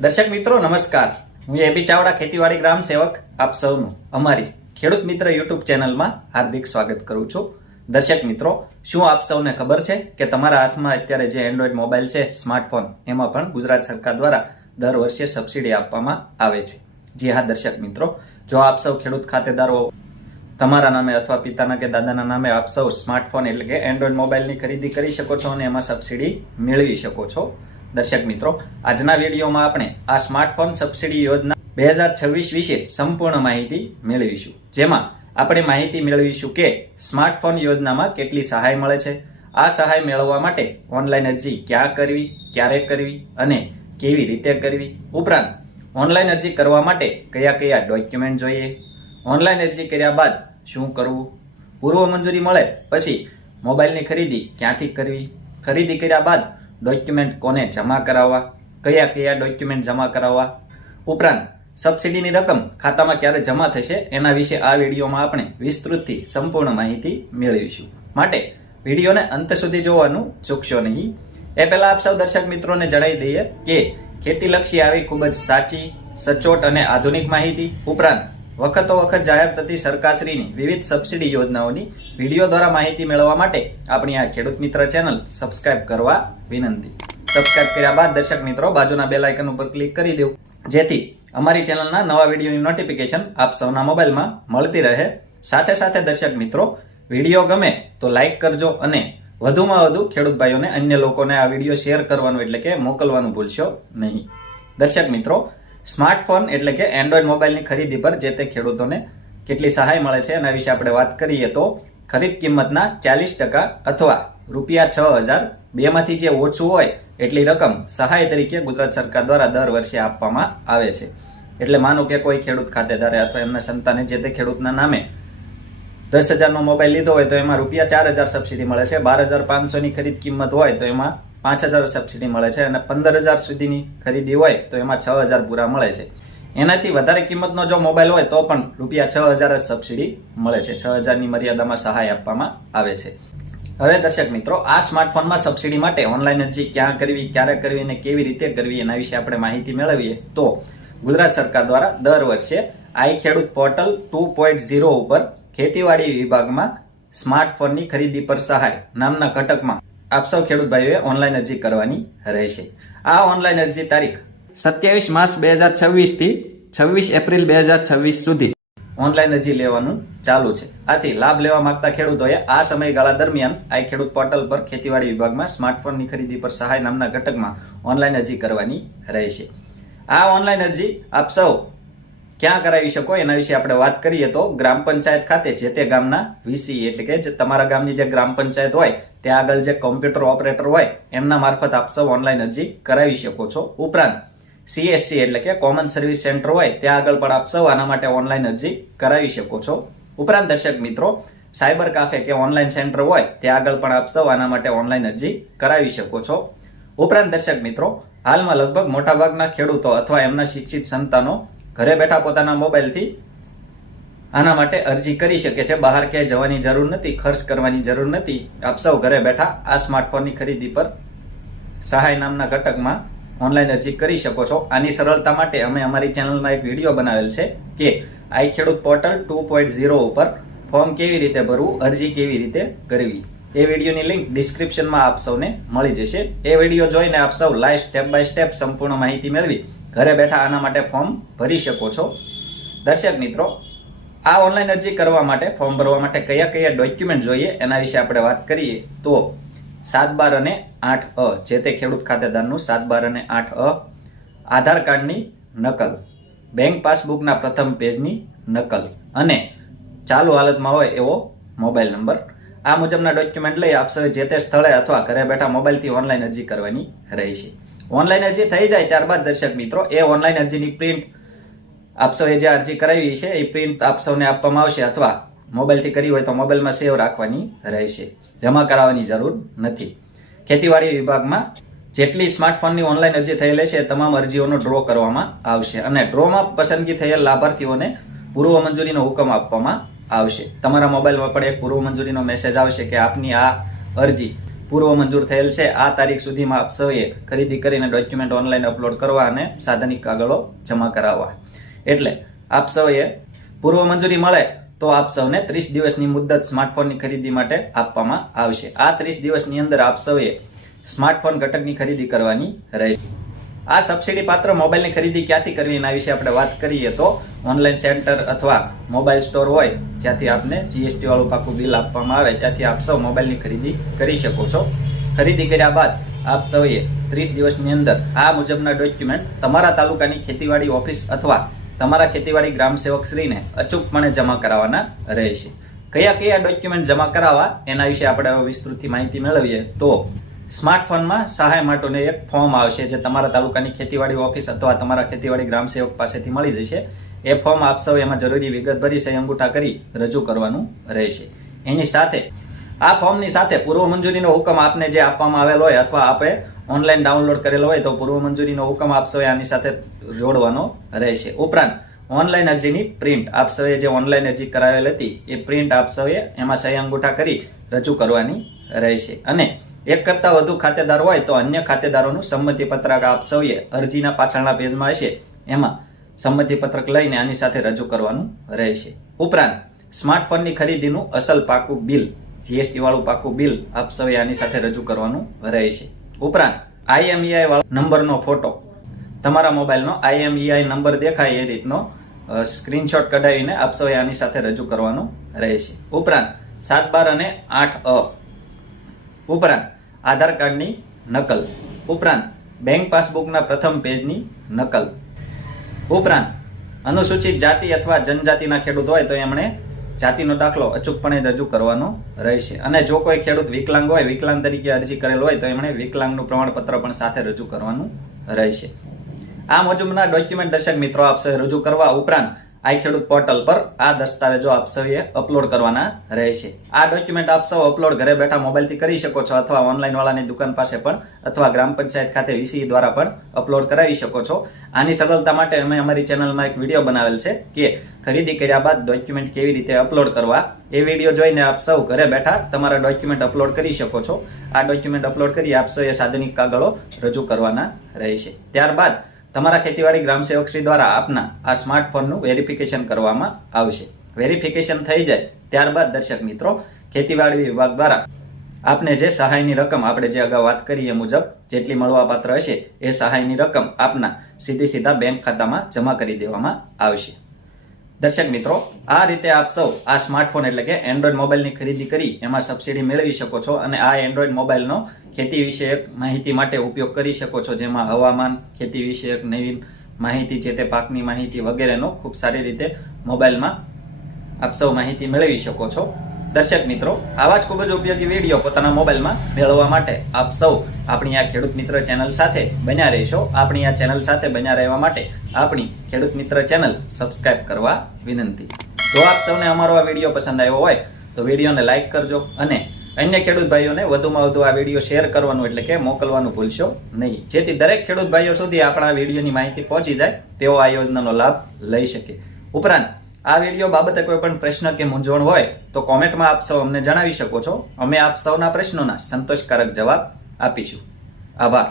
દર્શક મિત્રો નમસ્કાર, હું એબી ચાવડા ખેતીવાડી ગ્રામ સેવક આપ સૌનું અમારી ખેડૂત મિત્ર યુટ્યુબ ચેનલમાં હાર્દિક સ્વાગત કરું છું। દર્શક મિત્રો, શું આપ સૌને ખબર છે કે તમારા હાથમાં અત્યારે જે એન્ડ્રોઈડ મોબાઈલ છે, સ્માર્ટફોન, એમાં પણ ગુજરાત સરકાર દ્વારા દર વર્ષે સબસિડી આપવામાં આવે છે। જી હા દર્શક મિત્રો, જો આપ સૌ ખેડૂત ખાતેદારો તમારા નામે અથવા પિતાના કે દાદાના નામે આપ સૌ સ્માર્ટફોન એટલે કે એન્ડ્રોઈડ મોબાઈલની ખરીદી કરી શકો છો અને એમાં સબસિડી મેળવી શકો છો। દર્શક મિત્રો, આજના વિડીયોમાં આપણે આ સ્માર્ટફોન સબસિડી યોજના 2026 વિશે સંપૂર્ણ માહિતી મેળવીશું, જેમાં આપણે માહિતી મેળવીશું કે સ્માર્ટફોન યોજનામાં કેટલી સહાય મળે છે, આ સહાય મેળવવા માટે ઓનલાઈન અરજી ક્યાં કરવી, ક્યારે કરવી અને કેવી રીતે કરવી, ઉપરાંત ઓનલાઈન અરજી કરવા માટે કયા કયા ડોક્યુમેન્ટ જોઈએ, ઓનલાઈન અરજી કર્યા બાદ શું કરવું, પૂર્વ મંજૂરી મળે પછી મોબાઈલની ખરીદી ક્યાંથી કરવી, ખરીદી કર્યા બાદ ડોક્યુમેન્ટ કોને જમા કરાવવા, કયા કયા ડોક્યુમેન્ટ જમા કરાવવા, ઉપરાંત સબસિડીની રકમ ખાતામાં ક્યારે જમા થશે એના વિશે આ વિડીયોમાં આપણે વિસ્તૃતથી સંપૂર્ણ માહિતી મેળવીશું। માટે વિડીયોને અંત સુધી જોવાનું ચૂકશો નહીં। એ પહેલા આપ સૌ દર્શક મિત્રોને જણાવી દઈએ કે ખેતીલક્ષી આવી ખૂબ જ સાચી, સચોટ અને આધુનિક માહિતી, ઉપરાંત વખતો વખત જાહેર થતી સરકારશ્રીની વિવિધ સબસિડી યોજનાઓની વિડીયો દ્વારા માહિતી મેળવવા માટે આપણી આ ખેડૂત મિત્ર ચેનલ સબસ્ક્રાઇબ કરવા વિનંતી। સબસ્ક્રાઇબ કર્યા બાદ દર્શક મિત્રો બાજુના બેલ આઇકન ઉપર ક્લિક કરી દેવું, જેથી અમારી ચેનલના નવા વિડીયોની નોટિફિકેશન આપ સૌના મોબાઈલમાં મળતી રહે। સાથે સાથે દર્શક મિત્રો, વિડીયો ગમે તો લાઇક કરજો અને વધુમાં વધુ ખેડૂત ભાઈઓને, અન્ય લોકોને આ વિડીયો શેર કરવાનું એટલે કે મોકલવાનું ભૂલશો નહીં। દર્શક મિત્રો, સ્માર્ટફોન એટલે કે એન્ડ્રોઈડ મોબાઈલની ખરીદી પર જે તે ખેડૂતોને કેટલી સહાય મળે છે એના વિશે આપણે વાત કરીએ તો ખરીદ કિંમતના 40% અથવા ₹6,000 બેમાંથી જે ઓછું હોય એટલી રકમ સહાય તરીકે ગુજરાત સરકાર દ્વારા દર વર્ષે આપવામાં આવે છે। એટલે માનો કે કોઈ ખેડૂત ખાતેદારે અથવા એમના સંતાને જે તે ખેડૂતના નામે 10,000 નો મોબાઈલ લીધો હોય તો એમાં ₹4,000 સબસિડી મળે છે, 12,500 ની ખરીદ કિંમત હોય તો એમાં 5,000 સબસિડી મળે છે અને 15,000 સુધીની ખરીદી હોય તો એમાં 6,000 પૂરા મળે છે। એનાથી વધારે કિંમતનો જો મોબાઈલ હોય તો પણ ₹6,000 જ સબસિડી મળે છે। 6,000 ની મર્યાદામાં સહાય આપવામાં આવે છે। હવે દર્શક મિત્રો, આ સ્માર્ટફોનમાં સબસિડી માટે ઓનલાઈન અરજી ક્યાં કરવી, ક્યારે કરવી અને કેવી રીતે કરવી એના વિશે આપણે માહિતી મેળવીએ તો ગુજરાત સરકાર દ્વારા દર વર્ષે આઈ ખેડૂત પોર્ટલ 2.0 ઉપર ખેતીવાડી વિભાગમાં સ્માર્ટફોનની ખરીદી પર સહાય નામના ઘટકમાં આપ સૌ ખેડૂત ભાઈઓએ ઓનલાઈન અરજી કરવાની રહેશે। આ ઓનલાઈન અરજી તારીખ 27 માર્ચ 2026 થી 26 એપ્રિલ 2026 સુધી ઓનલાઈન અરજી લેવાનું ચાલુ છે। આથી લાભ લેવા માંગતા ખેડૂતોએ આ સમયગાળા દરમિયાન આઈ ખેડૂત પોર્ટલ પર ખેતીવાડી વિભાગમાં સ્માર્ટફોનની ખરીદી પર સહાય નામના ઘટકમાં ઓનલાઈન અરજી કરવાની રહેશે। આ ઓનલાઈન અરજી આપ સૌ ક્યાં કરાવી શકો એના વિશે આપણે વાત કરીએ તો ગ્રામ પંચાયત ખાતે જે તે ગામના વીસી એટલે કે જે તમારા ગામની જે ગ્રામ પંચાયત હોય ત્યાં આગળ જે કોમ્પ્યુટર ઓપરેટર હોય એમના મારફત આપ સૌ ઓનલાઈન અરજી કરાવી શકો છો। ઉપરાંત CSC એટલે કે કોમન સર્વિસ સેન્ટર હોય ત્યાં આગળ પણ આપ સૌ આના માટે ઓનલાઈન અરજી કરાવી શકો છો। ઉપરાંત દર્શક મિત્રો, સાયબર કાફે કે ઓનલાઈન સેન્ટર હોય ત્યાં આગળ પણ આપ સૌ આના માટે ઓનલાઈન અરજી કરાવી શકો છો। ઉપરાંત દર્શક મિત્રો, હાલમાં લગભગ મોટાભાગના ખેડૂતો અથવા એમના શિક્ષિત સંતાનો ઘરે બેઠા પોતાના મોબાઈલથી આના માટે અરજી કરી શકે છે। બહાર ક્યાંય જવાની જરૂર નથી, ખર્ચ કરવાની જરૂર નથી। આપ સૌ ઘરે બેઠા આ સ્માર્ટફોનની ખરીદી પર સહાય નામના ઘટકમાં ઓનલાઈન અરજી કરી શકો છો। આની સરળતા માટે અમે અમારી ચેનલમાં એક વિડીયો બનાવેલ છે કે આઈ ખેડૂત પોર્ટલ 2.0 ઉપર ફોર્મ કેવી રીતે ભરવું, અરજી કેવી રીતે કરવી। એ વિડીયોની લિંક ડિસ્ક્રિપ્શનમાં આપ સૌને મળી જશે। એ વિડીયો જોઈને આપ સૌ લાઈવ સ્ટેપ બાય સ્ટેપ સંપૂર્ણ માહિતી મેળવી ઘરે બેઠા આના માટે ફોર્મ ભરી શકો છો। દર્શક મિત્રો, આ ઓનલાઈન અરજી કરવા માટે, ફોર્મ ભરવા માટે કયા કયા ડોક્યુમેન્ટ જોઈએ એના વિશે આપણે વાત કરીએ તો 7/12 અને 8A જે તે ખેડૂત ખાતેદારનું 7/12 અને 8A, આધાર કાર્ડની નકલ, બેંક પાસબુકના પ્રથમ પેજની નકલ અને ચાલુ હાલતમાં હોય એવો મોબાઈલ નંબર। આ મુજબના ડોક્યુમેન્ટ લઈ આપ સૌ જે તે સ્થળે અથવા ઘરે બેઠા મોબાઈલથી ઓનલાઈન અરજી કરવાની રહેશે। ઓનલાઈન અરજી થઈ જાય ત્યારબાદ દર્શક મિત્રો, એ ઓનલાઈન અરજીની પ્રિન્ટ આપ સૌએ જે અરજી કરાવી છે એ પ્રિન્ટ આપ સૌને આપવામાં આવશે અથવા મોબાઈલથી કરી હોય તો મોબાઈલમાં સેવ રાખવાની રહેશે, જમા કરાવવાની જરૂર નથી। ખેતીવાડી વિભાગમાં જેટલી સ્માર્ટફોનની ઓનલાઈન અરજી થયેલી છે તમામ અરજીઓનો ડ્રો કરવામાં આવશે અને ડ્રોમાં પસંદગી થયેલ લાભાર્થીઓને પૂર્વ મંજૂરીનો હુકમ આપવામાં આવશે। તમારા મોબાઈલમાં પણ એક પૂર્વ મંજૂરીનો મેસેજ આવશે કે આપની આ અરજી પૂર્વ મંજૂર થયેલ છે આ તારીખ સુધીમાં આપ સૌએ ખરીદી કરીને ડોક્યુમેન્ટ ઓનલાઈન અપલોડ કરવા અને સાધનિક કાગળો જમા કરાવવા. એટલે આપ સૌએ પૂર્વ મંજૂરી મળે તો આપ સૌને 30 દિવસની મુદ્દત સ્માર્ટફોનની ખરીદી માટે આપવામાં આવશે. આ 30 દિવસની અંદર આપ સૌએ સ્માર્ટફોન ઘટકની ખરીદી કરવાની રહેશે. આ સબસિડી પાત્ર મોબાઈલની ખરીદી ક્યાંથી કરવી એના વિશે આપણે વાત કરીએ તો ઓનલાઈન સેન્ટર અથવા મોબાઈલ સ્ટોર હોય જ્યાંથી આપને GST વાળું પાકું બિલ આપવામાં આવે ત્યાંથી આપ સૌ મોબાઈલની ખરીદી કરી શકો છો. ખરીદી કર્યા બાદ આપ સૌએ 30 દિવસની અંદર આ મુજબના ડોક્યુમેન્ટ તમારા તાલુકાની ખેતીવાડી ઓફિસ અથવા તમારા ખેતીવાડી ગ્રામ સેવક શ્રીને અચૂકપણે જમા કરાવવાના રહેશે. કયા કયા ડોક્યુમેન્ટ જમા કરાવવા એના વિશે આપણે વિસ્તૃતથી માહિતી મેળવીએ તો સ્માર્ટફોનમાં સહાય માટેનું એક ફોર્મ આવશે જે તમારા તાલુકાની ખેતીવાડી ઓફિસ અથવા તમારા ખેતીવાડી ગ્રામ સેવક પાસેથી મળી જશે. એ ફોર્મ આપ સૌ એમાં જરૂરી વિગત ભરી સહી અંગૂઠા કરી રજૂ કરવાનું રહેશે. એની સાથે આ ફોર્મની સાથે પૂર્વ મંજૂરીનો હુકમ આપને જે આપવામાં આવેલો હોય અથવા આપે ઓનલાઈન ડાઉનલોડ કરેલો હોય તો પૂર્વ મંજૂરીનો હુકમ આપ સૌએ આની સાથે જોડવાનો રહેશે. ઉપરાંત ઓનલાઈન અરજીની પ્રિન્ટ આપ સૌએ જે ઓનલાઈન અરજી કરાવેલ હતી એ પ્રિન્ટ આપ સૌએ એમાં સહી અંગૂઠા કરી રજૂ કરવાની રહેશે. અને એક કરતાં વધુ ખાતેદાર હોય તો અન્ય ખાતેદારોનું સંમતિ પત્રક આપ સૌએ અરજીના પાછળના પેજમાં હશે એમાં સંમતિ પત્રક લઈને આની સાથે રજૂ કરવાનું રહેશે. ઉપરાંત સ્માર્ટફોનની ખરીદીનું અસલ પાકું બિલ GST વાળું પાકું બિલ આપ સૌએ આની સાથે રજૂ કરવાનું રહેશે. ઉપરાંત IMEI વાળો નંબરનો ફોટો તમારા મોબાઈલનો IMEI નંબર દેખાય એ રીતનો સ્ક્રીનશોટ કઢાવીને આપ સૌએ આની સાથે રજૂ કરવાનું રહેશે. ઉપરાંત 7/12 અને 8A ઉપરાંત આધાર કાર્ડની નકલ ઉપરાંત બેંક પાસબુકના પ્રથમ પેજની નકલ ઉપરાંત અનુસૂચિત જાતિ અથવા જનજાતિના ખેડૂત હોય તો એમણે જાતિનો દાખલો અચૂકપણે રજૂ કરવાનો રહેશે. અને જો કોઈ ખેડૂત વિકલાંગ હોય વિકલાંગ તરીકે અરજી કરેલ હોય તો એમણે વિકલાંગનું પ્રમાણપત્ર પણ સાથે રજૂ કરવાનું રહેશે. આ મુજબના ડોક્યુમેન્ટ દર્શક મિત્રો આપ સૌએ રજૂ કરવા ઉપરાંત આઈ ખેડૂત પોર્ટલ પર આ દસ્તાવેજો આપ સૌએ અપલોડ કરવાના રહેશે. આ ડોક્યુમેન્ટ આપ સૌ અપલોડ ઘરે બેઠા મોબાઈલથી કરી શકો છો અથવા ઓનલાઈન વાળાની દુકાન પાસે પણ અથવા ગ્રામ પંચાયત ખાતે VCE દ્વારા પણ અપલોડ કરાવી શકો છો. આની સરળતા માટે અમે અમારી ચેનલમાં એક વિડીયો બનાવેલ છે કે ખરીદી કર્યા બાદ ડોક્યુમેન્ટ કેવી રીતે અપલોડ કરવા. એ વિડીયો જોઈને આપ સૌ ઘરે બેઠા તમારા ડોક્યુમેન્ટ અપલોડ કરી શકો છો. આ ડોક્યુમેન્ટ અપલોડ કરી આપ સૌએ સાધનિક કાગળો રજૂ કરવાના રહેશે. ત્યારબાદ તમારા ખેતીવાડી ગ્રામ સેવક શ્રી દ્વારા આપના આ સ્માર્ટફોનનું વેરિફિકેશન કરવામાં આવશે. વેરિફિકેશન થઈ જાય ત્યારબાદ દર્શક મિત્રો ખેતીવાડી વિભાગ દ્વારા આપને જે સહાયની રકમ આપણે જે અગાઉ વાત કરી એ મુજબ જેટલી મળવાપાત્ર હશે એ સહાયની રકમ આપના સીધા બેંક ખાતામાં જમા કરી દેવામાં આવશે. દર્શક મિત્રો આ રીતે આપ સૌ આ સ્માર્ટફોન એટલે કે એન્ડ્રોઈડ મોબાઈલની ખરીદી કરી એમાં સબસિડી મેળવી શકો છો અને આ એન્ડ્રોઈડ મોબાઈલનો ખેતી વિષયક માહિતી માટે ઉપયોગ કરી શકો છો જેમાં હવામાન ખેતી વિષયક નવીન માહિતી જે તે પાકની માહિતી વગેરેનો ખૂબ સારી રીતે મોબાઈલમાં આપ સૌ માહિતી મેળવી શકો છો. દર્શક મિત્રો આવા જ ખૂબ જ ઉપયોગી વિડીયો પોતાના મોબાઈલમાં મેળવવા માટે આપ સૌ આપણી આ ખેડૂત મિત્ર ચેનલ સાથે બન્યા રહેશો. આપણી આ ચેનલ સાથે બન્યા રહેવા માટે આપણી ખેડૂત મિત્ર ચેનલ સબસ્ક્રાઇબ કરવા વિનંતી. જો આપ સૌને અમારો આ વિડીયો પસંદ આવ્યો હોય તો વિડીયોને લાઇક કરજો અને અન્ય ખેડૂત ભાઈઓને વધુમાં વધુ આ વિડીયો શેર કરવાનું એટલે કે મોકલવાનું ભૂલશો નહીં જેથી દરેક ખેડૂત ભાઈઓ સુધી આપણા વિડીયોની માહિતી પહોંચી જાય તેઓ આ યોજનાનો લાભ લઈ શકે. ઉપરાંત આ વિડીયો બાબતે કોઈ પણ પ્રશ્ન કે મૂંઝવણ હોય તો કોમેન્ટમાં આપ સૌ અમને જણાવી શકો છો. અમે આપ સૌના પ્રશ્નોના સંતોષકારક જવાબ આપીશું. આભાર.